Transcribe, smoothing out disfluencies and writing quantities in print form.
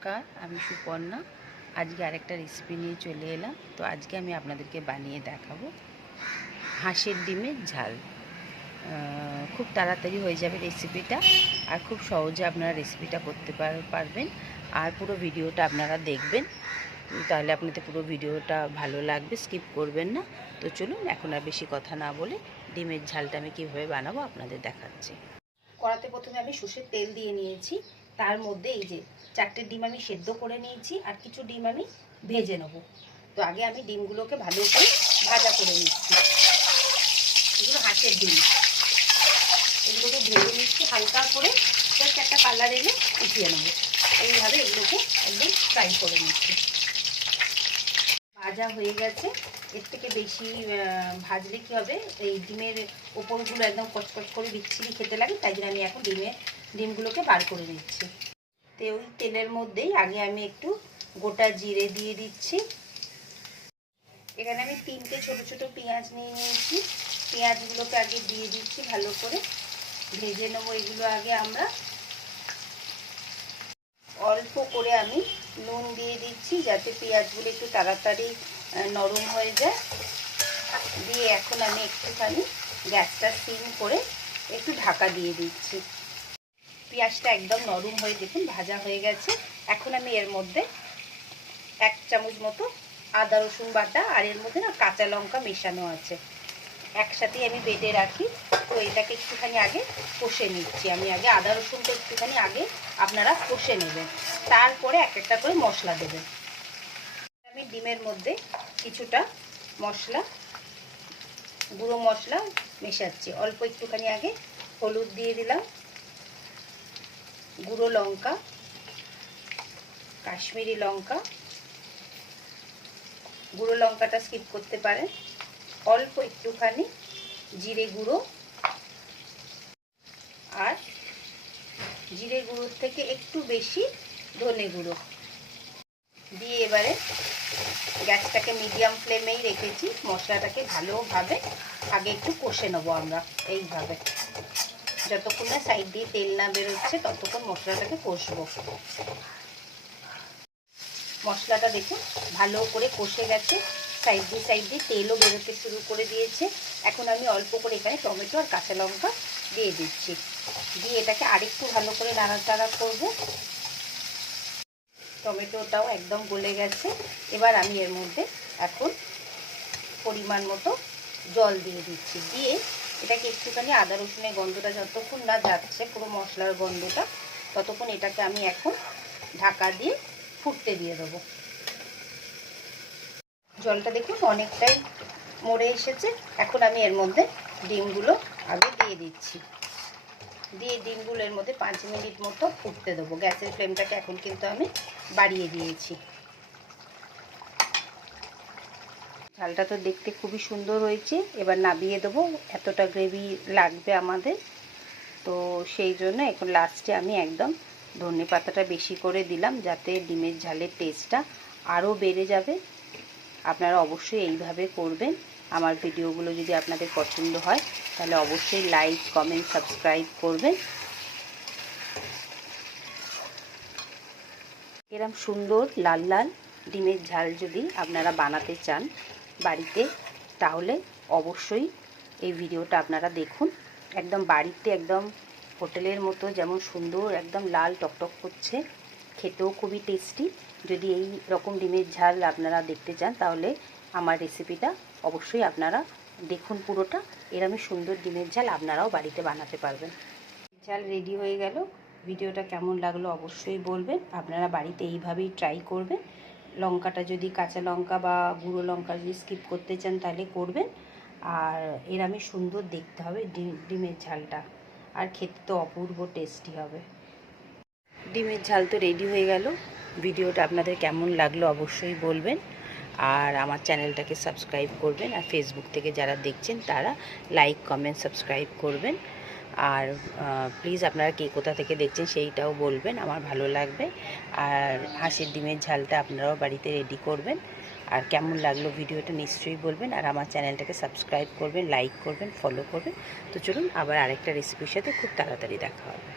নমস্কার, আমি সুপর্ণা। আজকে আরেকটা রেসিপি নিয়ে চলে এলাম। তো আজকে আমি আপনাদেরকে বানিয়ে দেখাবো হাঁসের ডিমের ঝাল। খুব তাড়াতাড়ি হয়ে যাবে রেসিপিটা, আর খুব সহজে আপনারা রেসিপিটা করতে পারবেন। আর পুরো ভিডিওটা আপনারা দেখবেন, তাহলে আপনাদের পুরো ভিডিওটা ভালো লাগবে, স্কিপ করবেন না। তো চলুন, এখন আর বেশি কথা না বলে ডিমের ঝালটা আমি কীভাবে বানাবো আপনাদের দেখাচ্ছি। কড়াতে প্রথমে আমি সর্ষের তেল দিয়ে নিয়েছি। তার মধ্যে এই যে 4টে ডিম আমি সেদ্ধ করে নিয়েছি, আর কিছু ডিম আমি ভেজে নেব। তো আগে আমি ডিমগুলোকে ভালো করে ভাজা করে নিচ্ছি। এগুলো হাঁসের ডিম, এগুলোকে ভেজে নিচ্ছি হালকা করে, জাস্ট একটা কালার এলে উঠিয়ে নেব। এইভাবে এগুলোকে একদম ফ্রাই করে নিচ্ছি। ভাজা হয়ে গেছে। এর থেকে বেশি ভাজলে কী হবে, এই ডিমের ওপরগুলো একদম কচকচ করে বিচ্ছিরি খেতে লাগে। তাই জন্য আমি এখন ডিমগুলোকে বার করে নিচ্ছি। তো ওই তেলের মধ্যেই আগে আমি একটু গোটা জিরে দিয়ে দিচ্ছি। এখানে আমি 3টে ছোট ছোট পেঁয়াজ নিয়ে নিয়েছি। পেঁয়াজগুলোকে আগে দিয়ে দিচ্ছি, ভালো করে ভেজে নেবো এগুলো আগে আমরা। অল্প করে আমি নুন দিয়ে দিচ্ছি, যাতে পেঁয়াজগুলো একটু তাড়াতাড়ি নরম হয়ে যায়। দিয়ে এখন আমি একটুখানি গ্যাসটা সিম করে একটু ঢাকা দিয়ে দিচ্ছি। পেঁয়াজটা একদম নরম হয়ে দেখুন ভাজা হয়ে গেছে। এখন আমি এর মধ্যে 1 চামচ মতো আদা রসুন বাটা, আর এর মধ্যে না কাঁচা লঙ্কা মেশানো আছে, একসাথেই আমি বেটে রাখি। তো এটাকে একটুখানি আগে কষে নিচ্ছি। আমি আগে আদা রসুনটা একটুখানি আগে আপনারা কষে নেবেন, তারপরে একটা করে মশলা দেবেন। আমি ডিমের মধ্যে কিছুটা মশলা, গুঁড়ো মশলা মেশাচ্ছি। অল্প একটুখানি আগে হলুদ দিয়ে দিলাম, গুঁড়ো লঙ্কা, কাশ্মীরি লঙ্কা, গুঁড়ো লঙ্কাটা স্কিপ করতে পারেন, অল্প একটুখানি জিরে গুঁড়ো, আর জিরে গুঁড়োর থেকে একটু বেশি ধনে গুঁড়ো দিয়ে এবারে গ্যাসটাকে মিডিয়াম ফ্লেমেই রেখেছি। মশলাটাকে ভালোভাবে আগে একটু কষে নেবো আমরা। এইভাবে যতক্ষণ না সাইড দিয়ে তেল না বেরোচ্ছে ততক্ষণ মশলাটাকে কষবো। মশলাটা দেখুন ভালো করে কষে গেছে, সাইড দিয়ে তেলও বেরোতে শুরু করে দিয়েছে। এখন আমি অল্প করে এখানে টমেটো আর কাঁচা লঙ্কা দিয়ে দিচ্ছি। দিয়ে এটাকে আরেকটু ভালো করে নাড়াচাড়া করব। টমেটোটাও একদম গলে গেছে। এবার আমি এর মধ্যে এখন পরিমাণ মতো জল দিয়ে দিচ্ছি। দিয়ে এটাকে একটুখানি আদা রসুনের গন্ধটা যতক্ষণ না যাচ্ছে, পুরো মশলার গন্ধটা, ততক্ষণ এটাকে আমি এখন ঢাকা দিয়ে ফুটতে দিয়ে দেবো। জলটা দেখুন অনেকটাই মরে এসেছে। এখন আমি এর মধ্যে ডিমগুলো আগে দিয়ে দিচ্ছি। দিয়ে ডিমগুলো এর মধ্যে 5 মিনিট মতো ফুটতে দেবো। গ্যাসের ফ্লেমটাকে এখন কিন্তু আমি বাড়িয়ে দিয়েছি। ঝালটা তো দেখতে খুবই সুন্দর হয়েছে। এবার নামিয়ে দেবো, এতটা গ্রেভি লাগবে আমাদের। তো সেই জন্য এখন লাস্টে আমি একদম ধনে পাতাটা বেশি করে দিলাম, যাতে ডিমের ঝালের টেস্টটা আরও বেড়ে যাবে। আপনারা অবশ্যই এইভাবে করবেন। আমার ভিডিওগুলো যদি আপনাদের পছন্দ হয় তাহলে অবশ্যই লাইক, কমেন্ট, সাবস্ক্রাইব করবেন। এরকম সুন্দর লাল লাল ডিমের ঝাল যদি আপনারা বানাতে চান বাড়িতে, তাহলে অবশ্যই এই ভিডিওটা আপনারা দেখুন। একদম বাড়িতে একদম হোটেলের মতো যেমন সুন্দর একদম লাল টকটক করছে, খেতেও খুবই টেস্টি। যদি এই রকম ডিমের ঝাল আপনারা দেখতে চান তাহলে আমার রেসিপিটা অবশ্যই আপনারা দেখুন পুরোটা। এরকমই সুন্দর ডিমের ঝাল আপনারাও বাড়িতে বানাতে পারবেন। ঝাল রেডি হয়ে গেল। ভিডিওটা কেমন লাগলো অবশ্যই বলবেন। আপনারা বাড়িতে এইভাবেই ট্রাই করবেন। লঙ্কাটা যদি কাঁচা লঙ্কা বা গুঁড়ো লঙ্কা যদি স্কিপ করতে চান তাহলে করবেন। আর এরকমই সুন্দর দেখতে হবে ডিমের ঝালটা, আর খেতে তো অপূর্ব টেস্টি হবে। ডিমের ঝাল তো রেডি হয়ে গেল। ভিডিওটা আপনাদের কেমন লাগলো অবশ্যই বলবেন। আর আমার চ্যানেলটাকে সাবস্ক্রাইব করবেন। আর ফেসবুক থেকে যারা দেখছেন তারা লাইক, কমেন্ট, সাবস্ক্রাইব করবেন। আর প্লিজ আপনারা কে কোথা থেকে দেখছেন সেইটাও বলবেন, আমার ভালো লাগবে। আর হাঁসের ডিমের ঝালটা আপনারাও বাড়িতে রেডি করবেন। আর কেমন লাগলো ভিডিওটা নিশ্চয়ই বলবেন। আর আমার চ্যানেলটাকে সাবস্ক্রাইব করবেন, লাইক করবেন, ফলো করবেন। তো চলুন আবার আরেকটা রেসিপির সাথে খুব তাড়াতাড়ি দেখা হবে।